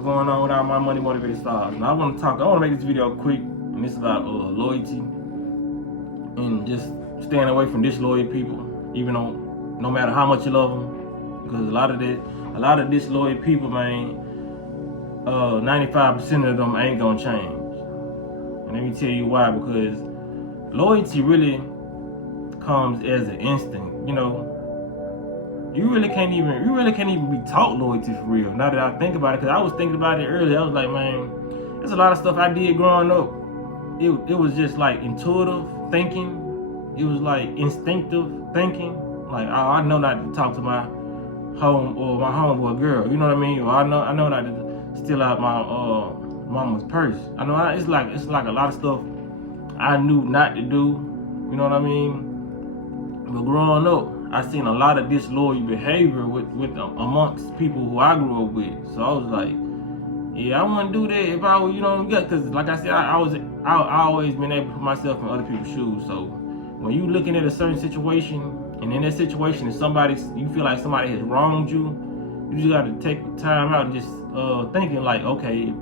what's going on with all my money motivated stars. Now I want to make this video quick, and it's about loyalty and just staying away from disloyal people, even though no matter how much you love them, because a lot of disloyal people, man, 95% of them ain't gonna change. And let me tell you why, because loyalty really comes as an instinct, you know. You really can't even be taught loyalty for real. Now that I think about it, because I was thinking about it earlier, I was like, man, there's a lot of stuff I did growing up. It was just like intuitive thinking. It was like instinctive thinking. Like, oh, I know not to talk to my homeboy girl. You know what I mean? Or I know not to steal out my mama's purse. I know it's like a lot of stuff I knew not to do. You know what I mean? But growing up, I seen a lot of disloyal behavior with amongst people who I grew up with. So I was like, yeah, I wouldn't do that if I were, you know, because like I said, I always been able to put myself in other people's shoes. So when you looking at a certain situation, and in that situation, if you feel like somebody has wronged you, you just got to take time out and just thinking like, okay,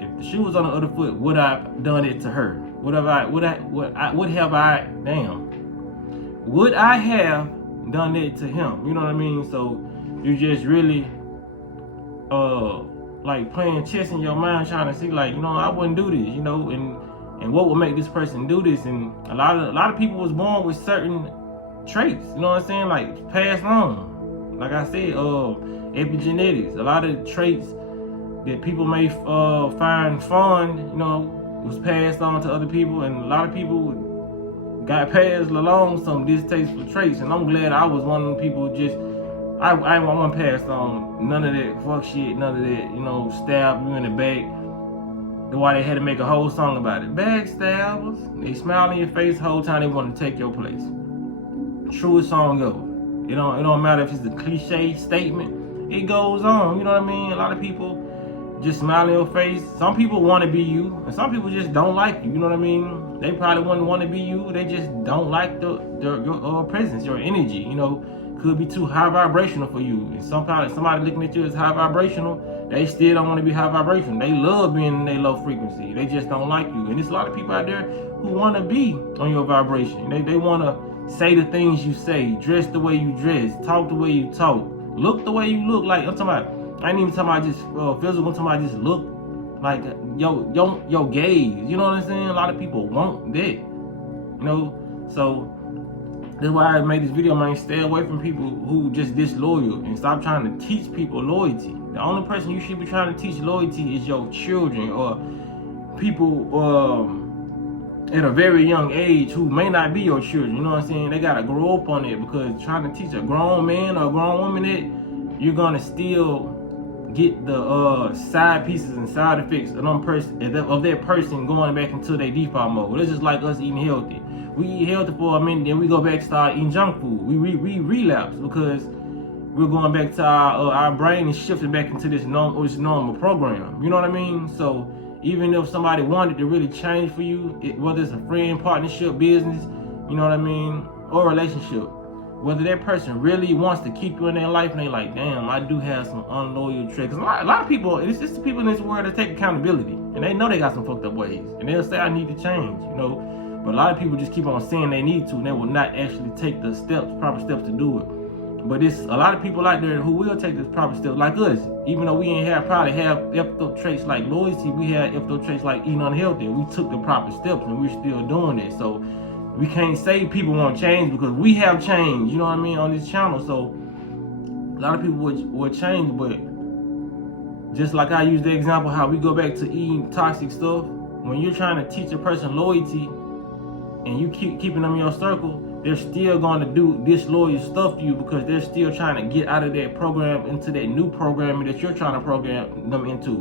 if the shoe was on the other foot, would I have done it to her? Would I have done it to him? You know what I mean? So you just really like playing chess in your mind, trying to see like, you know, I wouldn't do this, you know, and what would make this person do this. And a lot of people was born with certain traits, you know what I'm saying, like passed on. Like I said, epigenetics, a lot of traits that people may find fun, you know, was passed on to other people, and a lot of people got passed along some distasteful traits. And I'm glad I was one of them people. Just I wasn't passed on none of that fuck shit, none of that, you know, stab you in the back. That's why they had to make a whole song about it. Backstabbers, they smile in your face the whole time they want to take your place. Truest song ever. It don't matter if it's a cliche statement, it goes on, you know what I mean? A lot of people just smile in your face. Some people want to be you, and some people just don't like you, you know what I mean? They probably wouldn't want to be you, they just don't like your presence, your energy, you know. Could be too high vibrational for you. And somebody looking at you as high vibrational, they still don't want to be high vibrational. They love being in their low frequency. They just don't like you. And there's a lot of people out there who want to be on your vibration. They want to say the things you say, dress the way you dress, talk the way you talk, look the way you look. Like, I'm talking about, I ain't even talking about just physical, I'm talking about just look, like your gaze. You know what I'm saying? A lot of people want that, you know. So that's why I made this video, man. Stay away from people who just disloyal, and stop trying to teach people loyalty. The only person you should be trying to teach loyalty is your children, or people at a very young age who may not be your children. You know what I'm saying? They gotta grow up on it, because trying to teach a grown man or a grown woman that, you're gonna still get the side pieces and side effects of that person going back into their default mode. It's just like us eating healthy. We eat healthy for a minute, then we go back to start eating junk food. We relapse because we're going back to our brain is shifting back into this normal program. You know what I mean? So even if somebody wanted to really change for you, whether it's a friend, partnership, business, you know what I mean, or relationship, whether that person really wants to keep you in their life and they like, damn, I do have some unloyal tricks. A lot of people, it's just the people in this world that take accountability, and they know they got some fucked up ways, and they'll say, I need to change, you know. But a lot of people just keep on saying they need to, and they will not actually take the proper steps to do it. But it's a lot of people out there who will take the proper steps, like us. Even though we ain't probably have epitome traits like loyalty, we had epitome traits like eating unhealthy. We took the proper steps, and we're still doing it. So we can't say people won't change, because we have changed, you know what I mean, on this channel. So a lot of people would change, but just like I use the example how we go back to eating toxic stuff, when you're trying to teach a person loyalty and you keep keeping them in your circle, they're still going to do disloyal stuff to you, because they're still trying to get out of that program into that new programming that you're trying to program them into.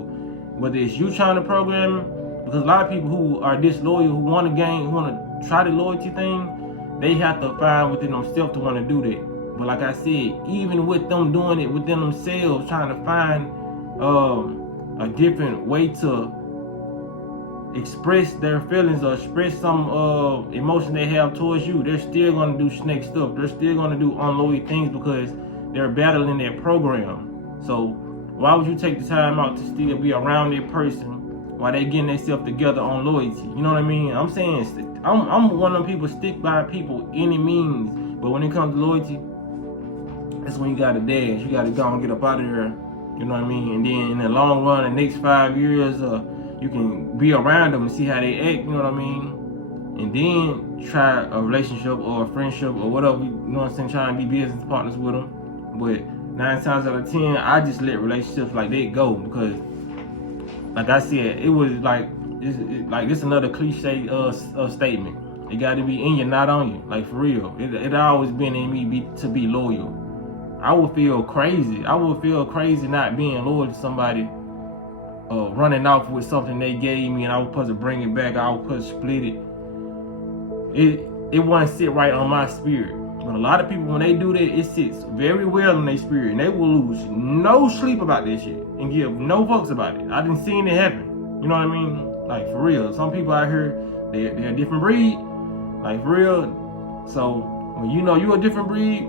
Whether it's you trying to program them, because a lot of people who are disloyal, who want to gain, who want to try the loyalty thing, they have to find within themselves to want to do that. But like I said, even with them doing it within themselves, trying to find a different way to express their feelings or express some emotion they have towards you, they're still going to do snake stuff. They're still going to do unloyal things, because they're battling their program. So Why would you take the time out to still be around that person while they getting themselves together on loyalty? You know what I mean? I'm saying, I'm one of them people, stick by people any means. But when it comes to loyalty, that's when you gotta dash. You gotta go and get up out of there. You know what I mean? And then in the long run, the next 5 years, you can be around them and see how they act. You know what I mean? And then try a relationship or a friendship or whatever. You know what I'm saying? Try and be business partners with them. But 9 times out of 10, I just let relationships like that go because, like I said, it was like it's another cliche statement. It got to be in you, not on you. Like, for real. It always been in me to be loyal. I would feel crazy. I would feel crazy not being loyal to somebody, running off with something they gave me and I was supposed to bring it back. I was supposed to split it. It wouldn't sit right on my spirit. But a lot of people, when they do that, it sits very well in their spirit, and they will lose no sleep about this shit and give no fucks about it. I done seen it happen. You know what I mean? Like, for real. Some people out here, they're a different breed. Like, for real. So when you know you're a different breed,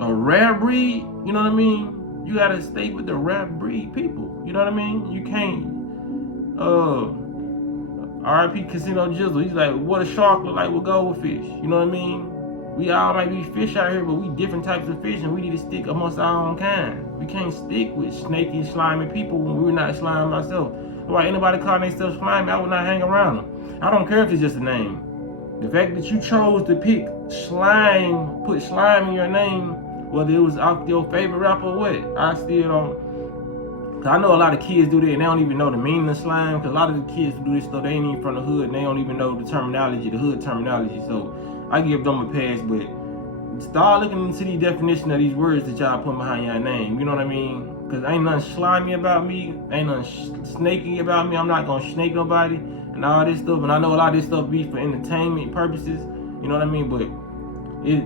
a rare breed, you know what I mean? You gotta stay with the rare breed people. You know what I mean? You can't. R.I.P. Casino Jizzle. He's like, what a shark look like with goldfish. You know what I mean? We all might be fish out here, but we different types of fish, and we need to stick amongst our own kind. We can't stick with snaky, slimy people when we're not slimy myself. Why anybody calling themselves slimy, I would not hang around them. I don't care if it's just a name. The fact that you chose to pick slime, put slime in your name, whether it was out your favorite rapper or what, I still don't. Cause I know a lot of kids do that and they don't even know the meaning of slime. Cause a lot of the kids who do this stuff, they ain't even from the hood and they don't even know the terminology, the hood terminology. So I give them a pass, but start looking into the definition of these words that y'all put behind your name. You know what I mean? Cause ain't nothing slimy about me, ain't nothing snaky about me. I'm not gonna snake nobody and all this stuff. And I know a lot of this stuff be for entertainment purposes. You know what I mean? But it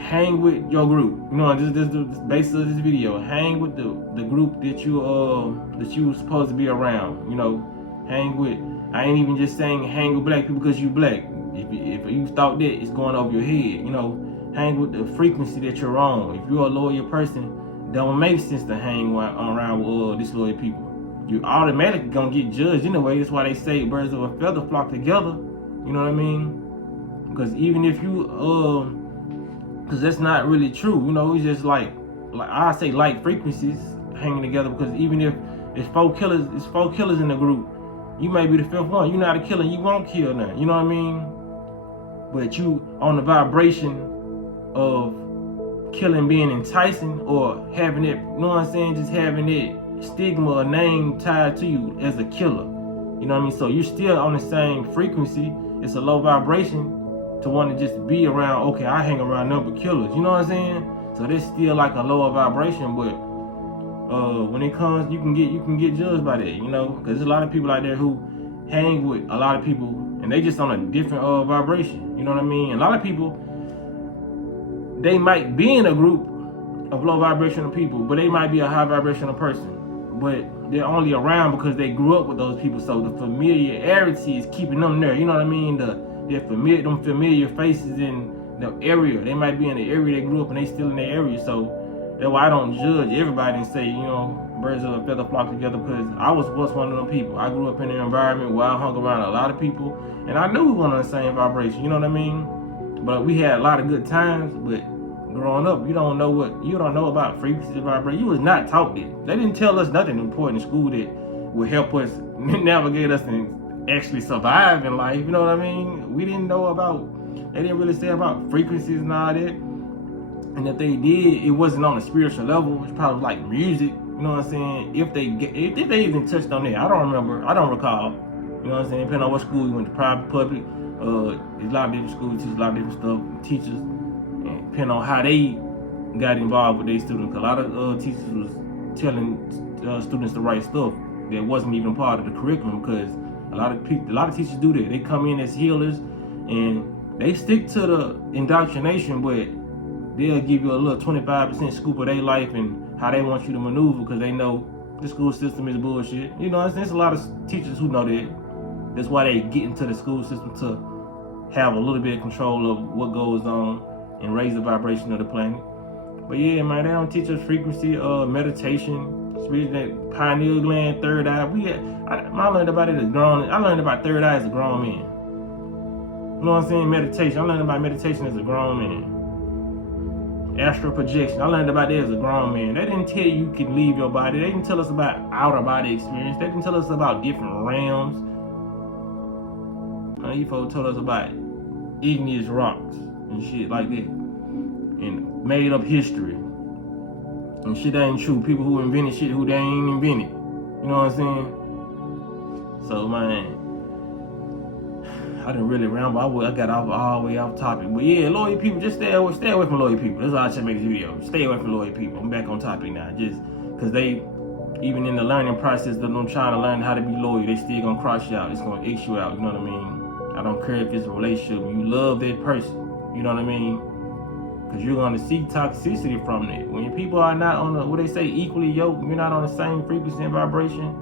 hang with your group. You know, this basis of this video. Hang with the group that you supposed to be around. You know, hang with. I ain't even just saying hang with black people because you black. If you thought that, it's going over your head. You know, hang with the frequency that you're on. If you're a loyal person, it don't make sense to hang around with disloyal people. You automatically gonna get judged anyway. That's why they say birds of a feather flock together. You know what I mean? Because even if you because that's not really true. You know, it's just like I say light frequencies hanging together. Because even if it's four killers in the group, you may be the fifth one. You're not a killer. You won't kill none. You know what I mean? But you on the vibration of killing being enticing or having it, you know what I'm saying? Just having it stigma or name tied to you as a killer. You know what I mean? So you're still on the same frequency. It's a low vibration to want to just be around, okay, I hang around number killers. You know what I'm saying? So that's still like a lower vibration, but when it comes, you can get judged by that, you know? Because there's a lot of people out there who hang with a lot of people and they just on a different vibration. You know what I mean? A lot of people, they might be in a group of low vibrational people, but they might be a high vibrational person. But they're only around because they grew up with those people. So the familiarity is keeping them there. You know what I mean? Them familiar faces in the area. They might be in the area they grew up and they still in the area. So that's why I don't judge everybody and say, you know, birds of a feather flock together, because I was once one of them people. I grew up in an environment where I hung around a lot of people and I knew we were on the same vibration, you know what I mean? But we had a lot of good times, but growing up, you don't know about frequency and vibration. You was not taught that. They didn't tell us nothing important in school that would help us navigate us and actually survive in life, you know what I mean? We didn't know they didn't really say about frequencies and all that. And if they did, it wasn't on a spiritual level. It's probably like music, you know what I'm saying? If they even touched on that, I don't recall. You know what I'm saying? Depending on what school you went to, private, public, there's a lot of different schools, teach a lot of different stuff, teachers, and depending on how they got involved with their students. A lot of teachers was telling students the right stuff that wasn't even part of the curriculum, because a lot of teachers do that. They come in as healers and they stick to the indoctrination, but they'll give you a little 25% scoop of their life and how they want you to maneuver, because they know the school system is bullshit. You know, there's a lot of teachers who know that. That's why they get into the school system, to have a little bit of control of what goes on and raise the vibration of the planet. But yeah, man, they don't teach us frequency, meditation, especially that pineal gland, third eye. I learned about it as grown. I learned about third eye as a grown man. You know what I'm saying? Meditation. I learned about meditation as a grown man. Astral projection. I learned about that as a grown man. They didn't tell you can leave your body. They didn't tell us about outer body experience. They didn't tell us about different realms. You folks told us about igneous rocks and shit like that. And made up history. And shit ain't true. People who invented shit who they ain't invented. You know what I'm saying? So, man, I didn't really ramble. I got all the way off topic. But yeah, loyal people, just stay away from loyal people. That's why I should make this video. Stay away from loyal people. I'm back on topic now. Just because they, even in the learning process that I'm trying to learn how to be loyal, they still gonna cross you out. It's gonna X you out. You know what I mean? I don't care if it's a relationship. You love that person. You know what I mean? Because you're going to see toxicity from it. When people are not on the, what they say, equally yoked, you're not on the same frequency and vibration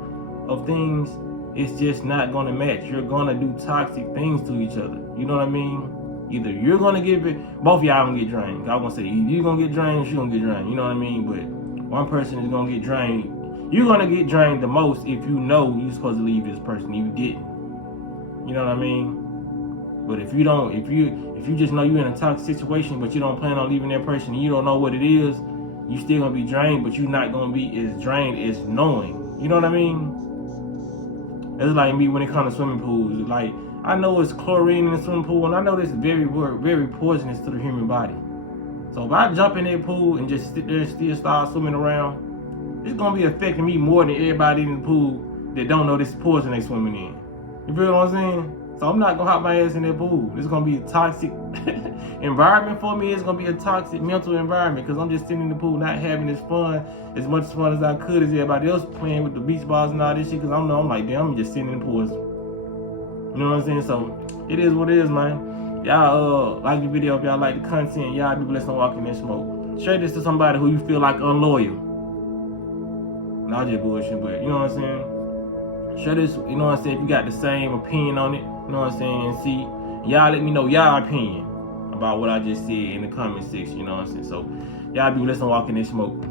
of things, it's just not going to match. You're going to do toxic things to each other. You know what I mean? Either you're going to give it, both of y'all going to get drained. I'm going to say, either you're going to get drained or she's going to get drained. You know what I mean? But one person is going to get drained. You're going to get drained the most if you know you're supposed to leave this person. You didn't. You know what I mean? But if you don't, if you just know you're in a toxic situation, but you don't plan on leaving that person, and you don't know what it is, you still gonna be drained, but you're not gonna be as drained as knowing. You know what I mean? It's like me when it comes to swimming pools. Like, I know it's chlorine in the swimming pool, and I know this is very, very poisonous to the human body. So if I jump in that pool and just sit there and still start swimming around, it's gonna be affecting me more than everybody in the pool that don't know this poison they swimming in. You feel what I'm saying? So I'm not gonna hop my ass in that pool. It's gonna be a toxic environment for me. It's gonna be a toxic mental environment because I'm just sitting in the pool, not having as much fun as I could as everybody else playing with the beach balls and all this shit. Because I'm like, damn, I'm just sitting in the pool. You know what I'm saying? So it is what it is, man. Y'all like the video if y'all like the content. Y'all be blessed on walking in smoke. Share this to somebody who you feel like unloyal. Not just bullshit, but you know what I'm saying? Share this, you know what I'm saying, if you got the same opinion on it, you know what I'm saying, and see, y'all let me know y'all opinion about what I just said in the comment section, you know what I'm saying? So, y'all be blessed on walking in smoke.